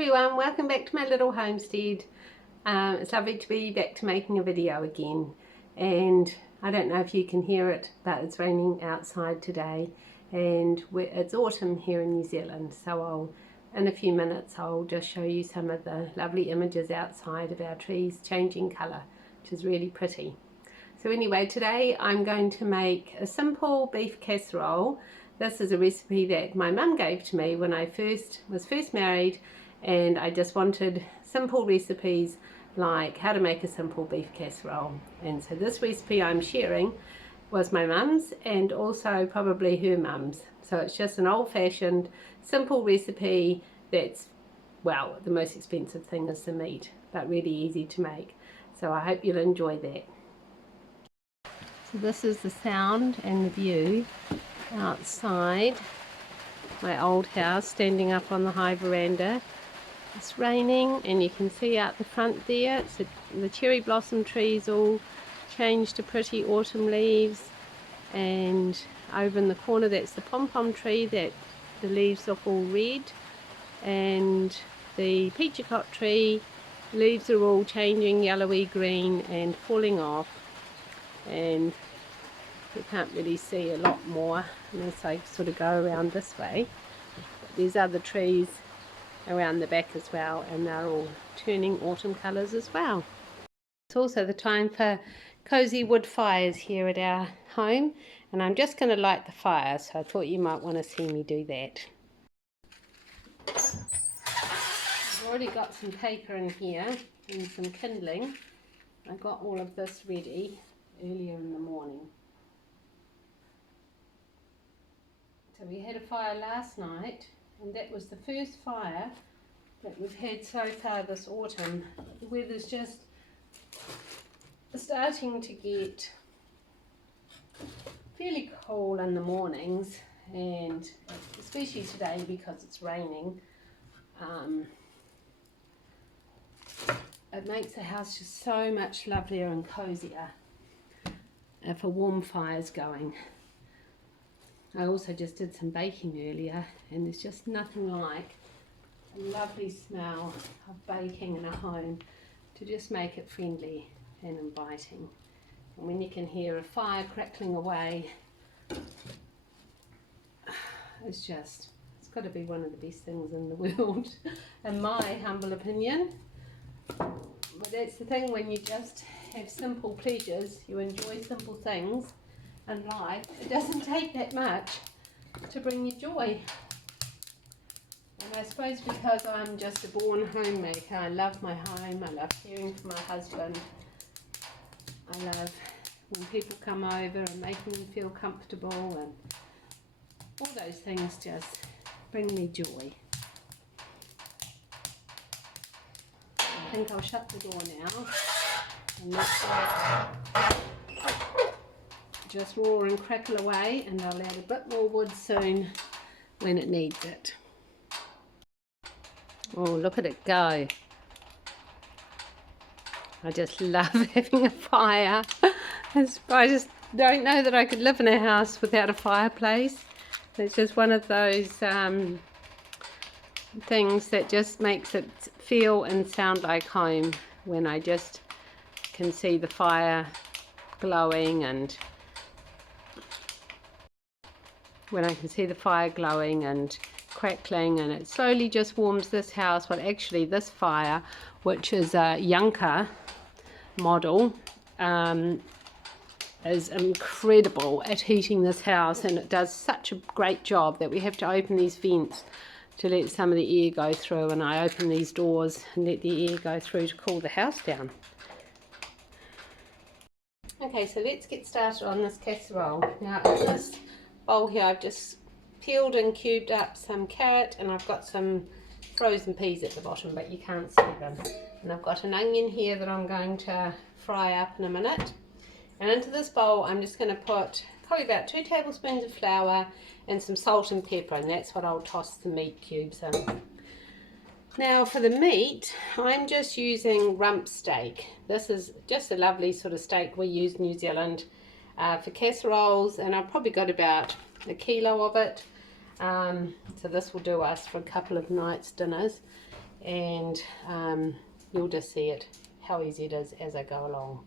everyone, welcome back to my little homestead. It's lovely to be back to making a video again, and I don't know if you can hear it, but it's raining outside today and it's autumn here in New Zealand, so in a few minutes I'll just show you some of the lovely images outside of our trees changing colour, which is really pretty. So anyway, today I'm going to make a simple beef casserole. This is a recipe that my mum gave to me when I was first married, and I just wanted simple recipes like how to make a simple beef casserole. And so this recipe I'm sharing was my mum's and also probably her mum's. So it's just an old-fashioned simple recipe that's, well, the most expensive thing is the meat, but really easy to make. So I hope you'll enjoy that. So this is the sound and the view outside my old house, standing up on the high veranda. It's raining and you can see out the front there, the cherry blossom trees all changed to pretty autumn leaves, and over in the corner that's the pom-pom tree that the leaves look all red, and the peachicot tree leaves are all changing yellowy green and falling off, and you can't really see a lot more unless I sort of go around this way. But there's other trees around the back as well, and they're all turning autumn colours as well. It's also the time for cosy wood fires here at our home, and I'm just going to light the fire, so I thought you might want to see me do that. I've already got some paper in here and some kindling. I got all of this ready earlier in the morning. So we had a fire last night, and that was the first fire that we've had so far this autumn. The weather's just starting to get fairly cool in the mornings, and especially today because it's raining, it makes the house just so much lovelier and cozier if a warm fire's going. I also just did some baking earlier, and there's just nothing like a lovely smell of baking in a home to just make it friendly and inviting. And when you can hear a fire crackling away, it's got to be one of the best things in the world, in my humble opinion. But that's the thing, when you just have simple pleasures, you enjoy simple things in life, it doesn't take that much to bring you joy. And I suppose because I'm just a born homemaker, I love my home, I love caring for my husband, I love when people come over and making them feel comfortable, and all those things just bring me joy. I think I'll shut the door now and let just roar and crackle away, and I'll add a bit more wood soon when it needs it. Oh, look at it go. I just love having a fire. I just don't know that I could live in a house without a fireplace. It's just one of those things that just makes it feel and sound like home, when I just can see the fire glowing, and when I can see the fire glowing and crackling, and it slowly just warms this house. Well, actually this fire, which is a Yunker model, is incredible at heating this house, and it does such a great job that we have to open these vents to let some of the air go through, and I open these doors and let the air go through to cool the house down. Okay, so let's get started on this casserole. Now in this bowl here I've just peeled and cubed up some carrot, and I've got some frozen peas at the bottom, but you can't see them. And I've got an onion here that I'm going to fry up in a minute. And into this bowl I'm just going to put probably about 2 tablespoons of flour and some salt and pepper, and that's what I'll toss the meat cubes in. Now for the meat, I'm just using rump steak. This is just a lovely sort of steak we use in New Zealand for casseroles, and I've probably got about 1 kilo of it. So this will do us for a couple of nights' dinners. and you'll just see it, how easy it is as I go along.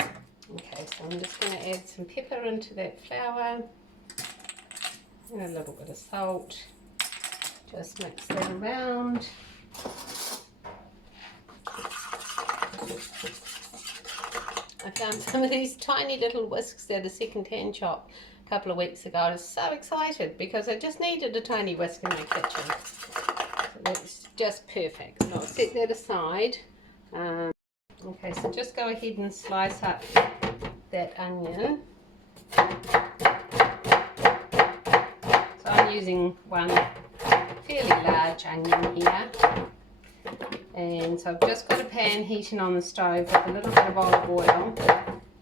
Okay, so I'm just going to add some pepper into that flour and a little bit of salt. Just mix that around. I found some of these tiny little whisks at a second-hand shop a couple of weeks ago. I was so excited because I just needed a tiny whisk in my kitchen. So that's just perfect. So I'll set that aside. Okay, so just go ahead and slice up that onion. So I'm using one fairly large onion here. And so I've just got a pan heating on the stove with a little bit of olive oil,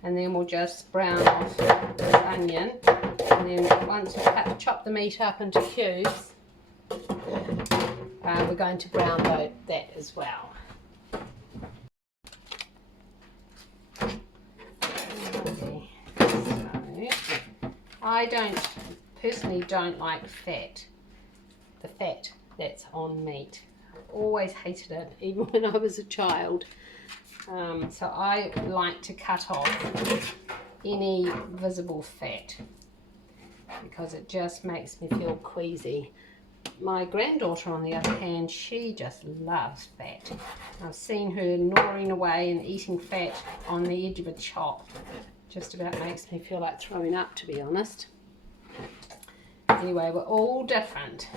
and then we'll just brown off this onion. And then once we've chopped the meat up into cubes, we're going to brown that as well. Okay. So I personally don't like fat, the fat that's on meat. Always hated it, even when I was a child. So I like to cut off any visible fat because it just makes me feel queasy. My granddaughter, on the other hand, she just loves fat. I've seen her gnawing away and eating fat on the edge of a chop. Just about makes me feel like throwing up, to be honest. Anyway, we're all different.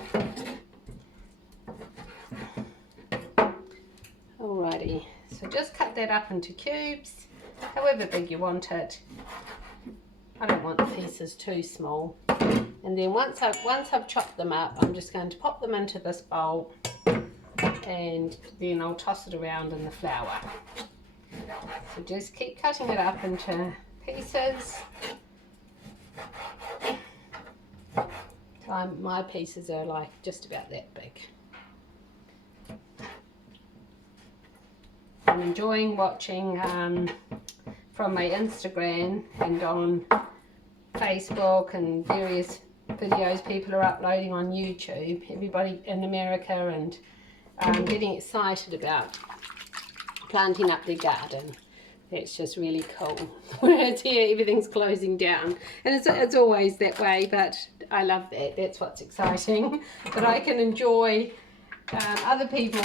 Alrighty, so just cut that up into cubes, however big you want it. I don't want the pieces too small. And then once I've chopped them up, I'm just going to pop them into this bowl, and then I'll toss it around in the flour. So just keep cutting it up into pieces. My pieces are like just about that big. I'm enjoying watching from my Instagram and on Facebook and various videos people are uploading on YouTube. Everybody in America, and getting excited about planting up their garden. It's just really cool. Whereas here everything's closing down, and it's always that way, but I love that. That's what's exciting, that I can enjoy other people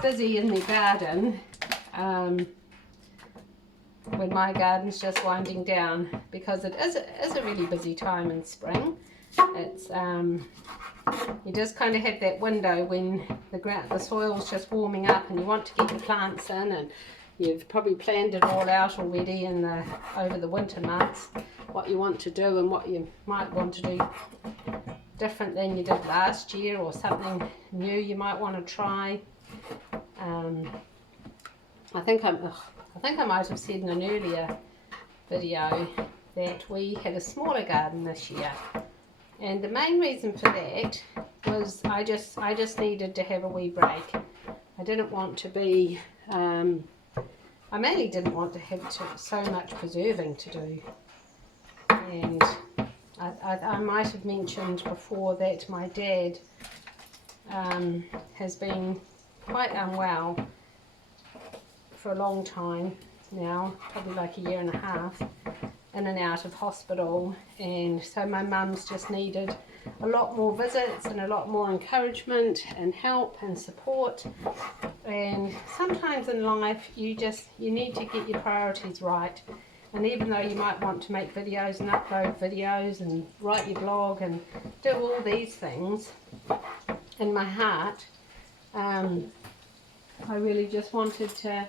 busy in their garden when my garden's just winding down, because it is a really busy time in spring. It's you just kind of have that window when the soil's just warming up and you want to get the plants in, and you've probably planned it all out already over the winter months, what you want to do and what you might want to do different than you did last year, or something new you might want to try. I think I might have said in an earlier video that we had a smaller garden this year, and the main reason for that was I just needed to have a wee break. I didn't want to be I mainly didn't want to have so much preserving to do, and I might have mentioned before that my dad has been quite unwell for a long time now, probably like a year and a half, in and out of hospital, and so my mum's just needed a lot more visits and a lot more encouragement and help and support. And sometimes in life you need to get your priorities right, and even though you might want to make videos and upload videos and write your blog and do all these things, in my heart I really just wanted to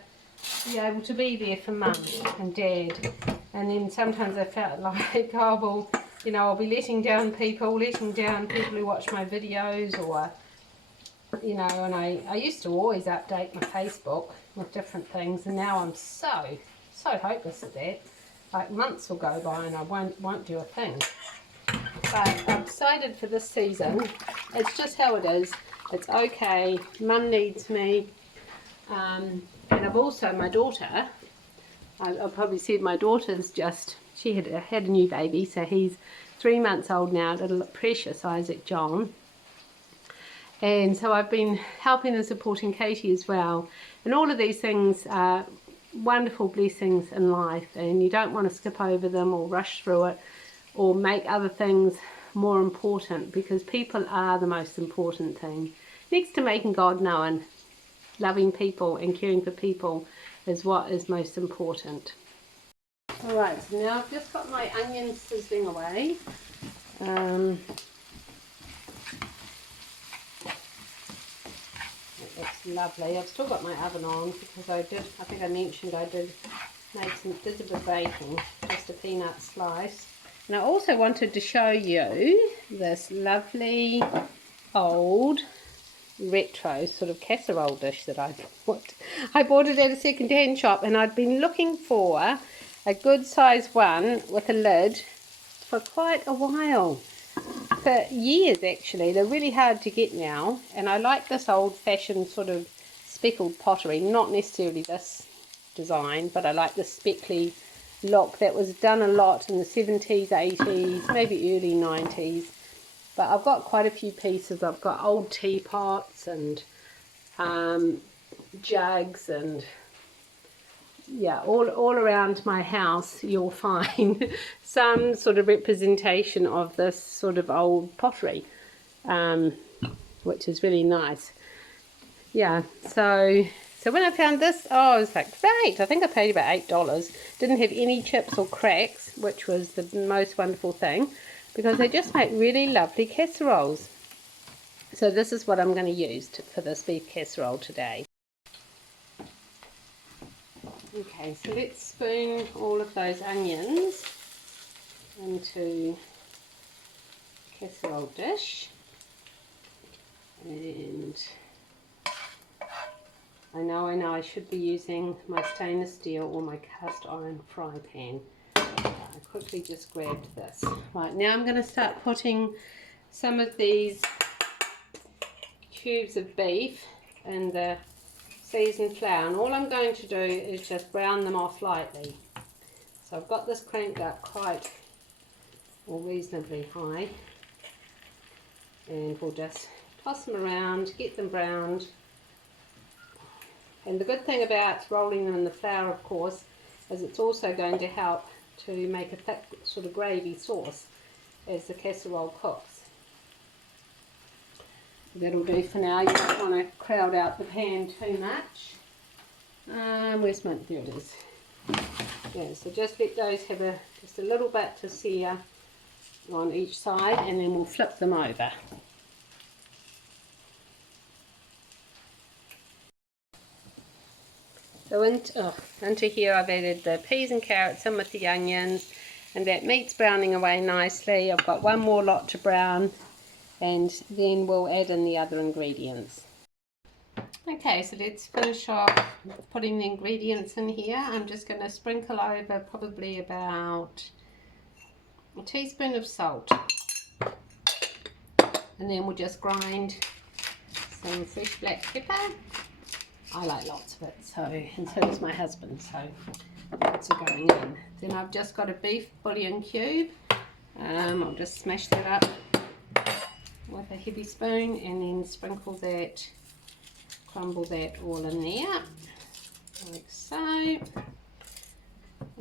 be able to be there for mum and dad. And then sometimes I felt like, oh well, you know, I'll be letting down people who watch my videos, or you know, and I used to always update my Facebook with different things, and now I'm so hopeless at that. Like months will go by and I won't do a thing. But I've decided for this season, it's just how it is. It's okay. Mum needs me. And I've also, my daughter, I've probably said my daughter's she had a new baby, so he's 3 months old now, little precious Isaac John. And so I've been helping and supporting Katie as well. And all of these things are wonderful blessings in life, and you don't want to skip over them or rush through it or make other things more important, because people are the most important thing. Next to making God known, loving people and caring for people is what is most important. Alright, so now I've just got my onions sizzling away. It looks lovely. I've still got my oven on because I think I mentioned I did a bit of baking, just a peanut slice. And I also wanted to show you this lovely old retro sort of casserole dish that I bought. I bought it at a second-hand shop, and I'd been looking for a good size one with a lid for quite a while, for years actually. They're really hard to get now, and I like this old-fashioned sort of speckled pottery, not necessarily this design, but I like the speckly look that was done a lot in the 70s, 80s, maybe early 90s. But I've got quite a few pieces. I've got old teapots and jugs, and yeah, all around my house you'll find some sort of representation of this sort of old pottery, which is really nice. Yeah, so when I found this, oh, I was like, great. I think I paid about $8. Didn't have any chips or cracks, which was the most wonderful thing, because they just make really lovely casseroles. So this is what I'm going to use for this beef casserole today. Okay, so let's spoon all of those onions into a casserole dish. And I know I should be using my stainless steel or my cast iron fry pan. I quickly just grabbed this. Right, now I'm going to start putting some of these cubes of beef in the seasoned flour, and all I'm going to do is just brown them off lightly. So I've got this cranked up quite or reasonably high, and we'll just toss them around, get them browned. And the good thing about rolling them in the flour, of course, is it's also going to help to make a thick sort of gravy sauce as the casserole cooks. That'll do for now. You don't want to crowd out the pan too much. Where's my, there it is. Yeah, so just let those have just a little bit to sear on each side, and then we'll flip them over. So into here I've added the peas and carrots in with the onions, and that meat's browning away nicely. I've got one more lot to brown, and then we'll add in the other ingredients. Okay, so let's finish off putting the ingredients in here. I'm just going to sprinkle over probably about a teaspoon of salt, and then we'll just grind some fresh black pepper. I like lots of it, and so does my husband, so lots are going in. Then I've just got a beef bouillon cube. I'll just smash that up with a heavy spoon, and then sprinkle that, crumble that all in there, like so.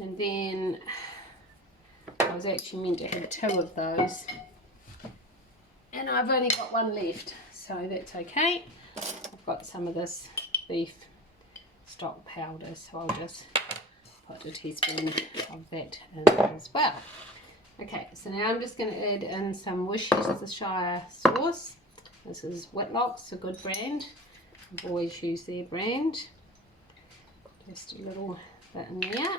And then I was actually meant to have 2 of those, and I've only got 1 left, so that's okay. I've got some of this beef stock powder, so I'll just put a teaspoon of that in as well. Okay, so now I'm just going to add in some Worcestershire sauce. This is Whitlock's, a good brand. I've always used their brand. Just a little bit in there.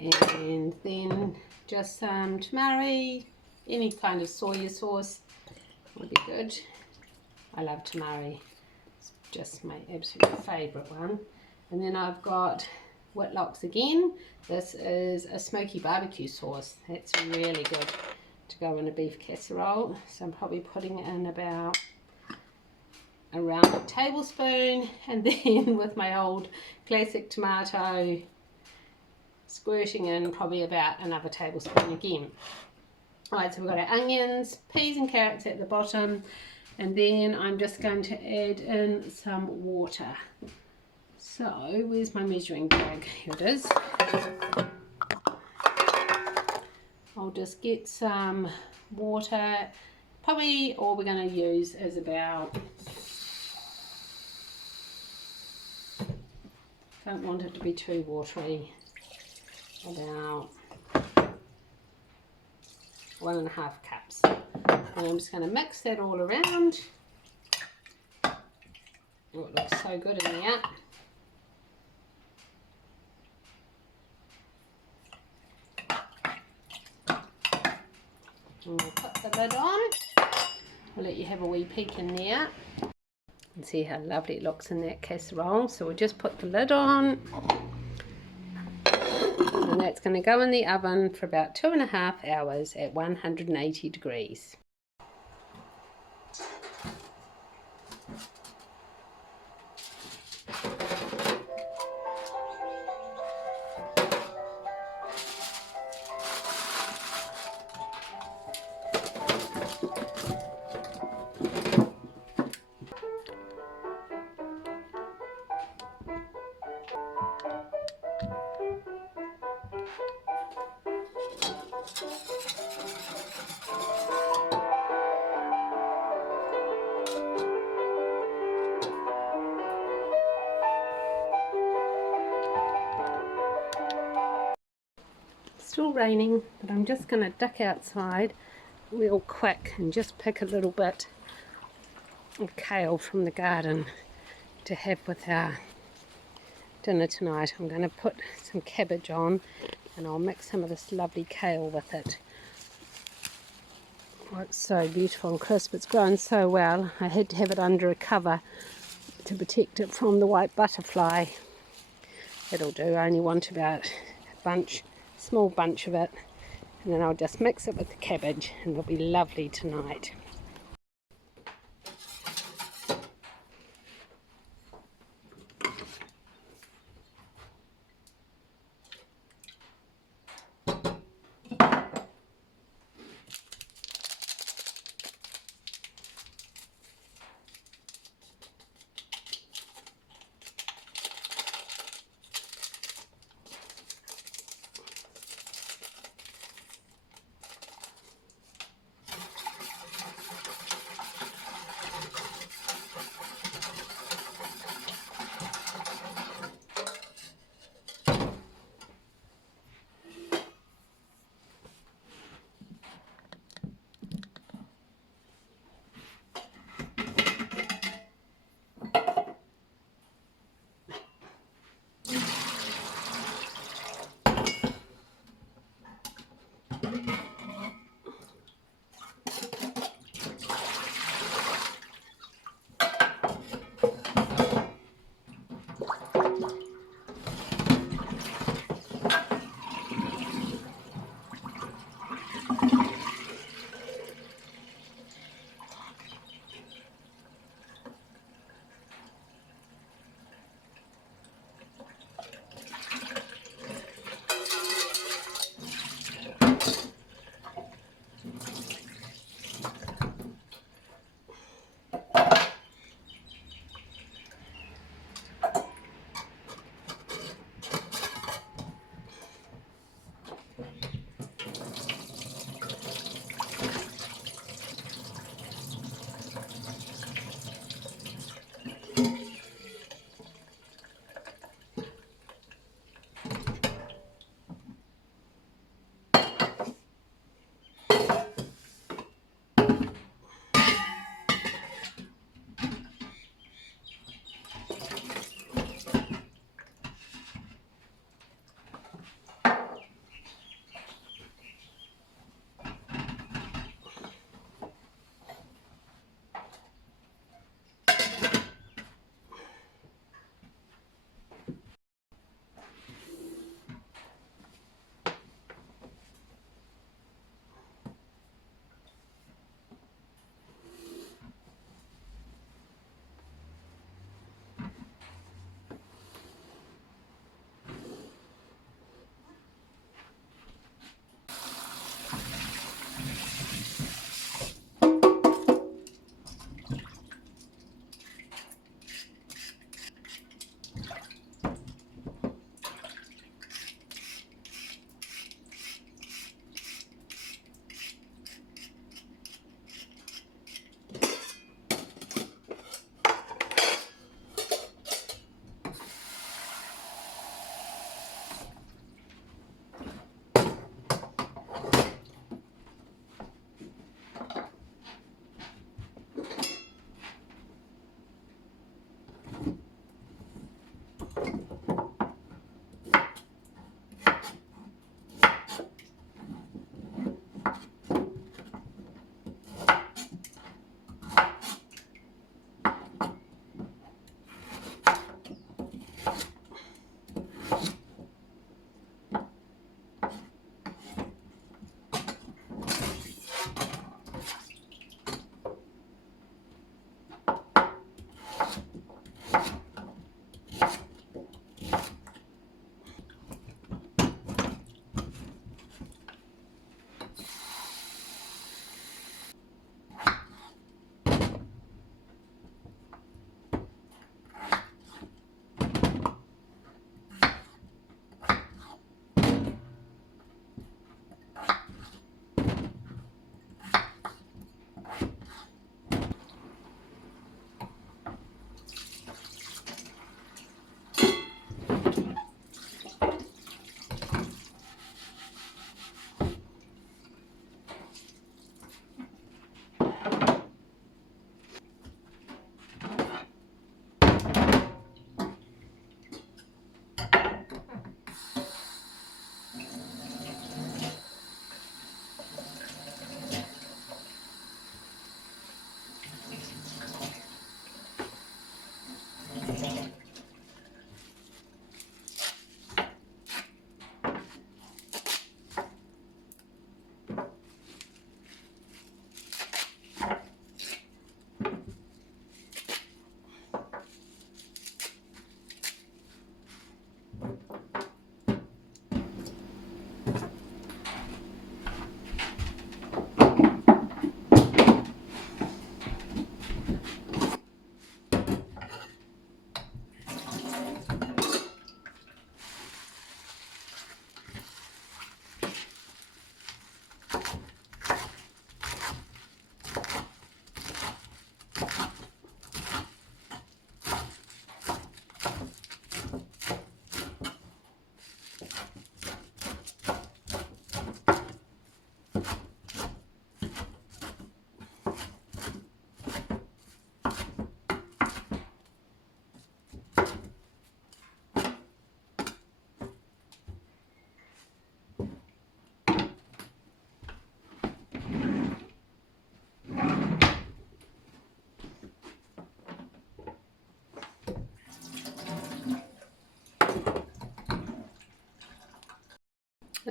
And then just some tamari, any kind of soya sauce would be good. I love tamari. Just my absolute favourite one. And then I've got Whitlock's again. This is a smoky barbecue sauce. That's really good to go in a beef casserole. So I'm probably putting in about around a tablespoon, and then with my old classic tomato, squirting in probably about another tablespoon again. Alright, so we've got our onions, peas and carrots at the bottom, and then I'm just going to add in some water. So, where's my measuring bag? Here it is. I'll just get some water. Probably all we're going to use is about, don't want it to be too watery, about 1.5 cups. And I'm just going to mix that all around. Oh, it looks so good in there. And we'll put the lid on. We'll let you have a wee peek in there and see how lovely it looks in that casserole. So we'll just put the lid on, and that's going to go in the oven for about 2.5 hours at 180 degrees. Still raining, but I'm just going to duck outside real quick and just pick a little bit of kale from the garden to have with our dinner tonight. I'm going to put some cabbage on, and I'll mix some of this lovely kale with it. Oh, it's so beautiful and crisp. It's grown so well. I had to have it under a cover to protect it from the white butterfly. It'll do. I only want about a small bunch of it, and then I'll just mix it with the cabbage and it'll be lovely tonight.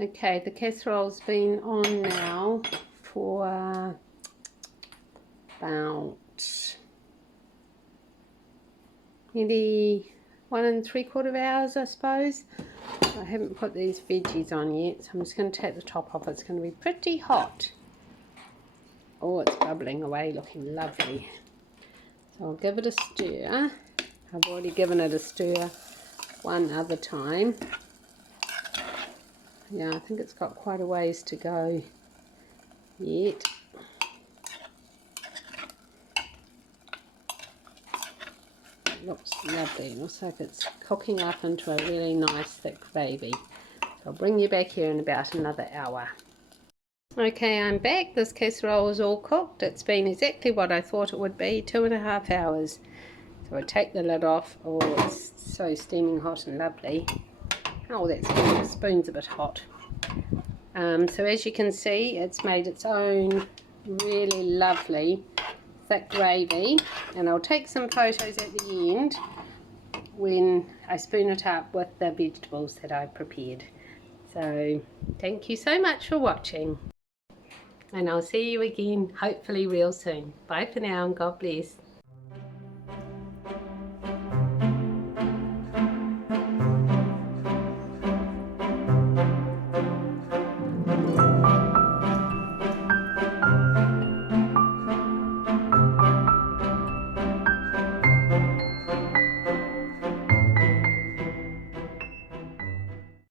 Okay, the casserole's been on now for about maybe 1 3/4 hours, I suppose. I haven't put these veggies on yet, so I'm just going to take the top off. It's going to be pretty hot. Oh, it's bubbling away, looking lovely. So I'll give it a stir. I've already given it a stir one other time. Yeah, I think it's got quite a ways to go yet. It looks lovely. It looks like it's cooking up into a really nice thick gravy. So I'll bring you back here in about another hour. Okay, I'm back. This casserole is all cooked. It's been exactly what I thought it would be, 2.5 hours. So I take the lid off. Oh, it's so steaming hot and lovely. Oh, that spoon's a bit hot. So as you can see, it's made its own really lovely thick gravy, and I'll take some photos at the end when I spoon it up with the vegetables that I prepared. So thank you so much for watching, and I'll see you again hopefully real soon. Bye for now, and God bless.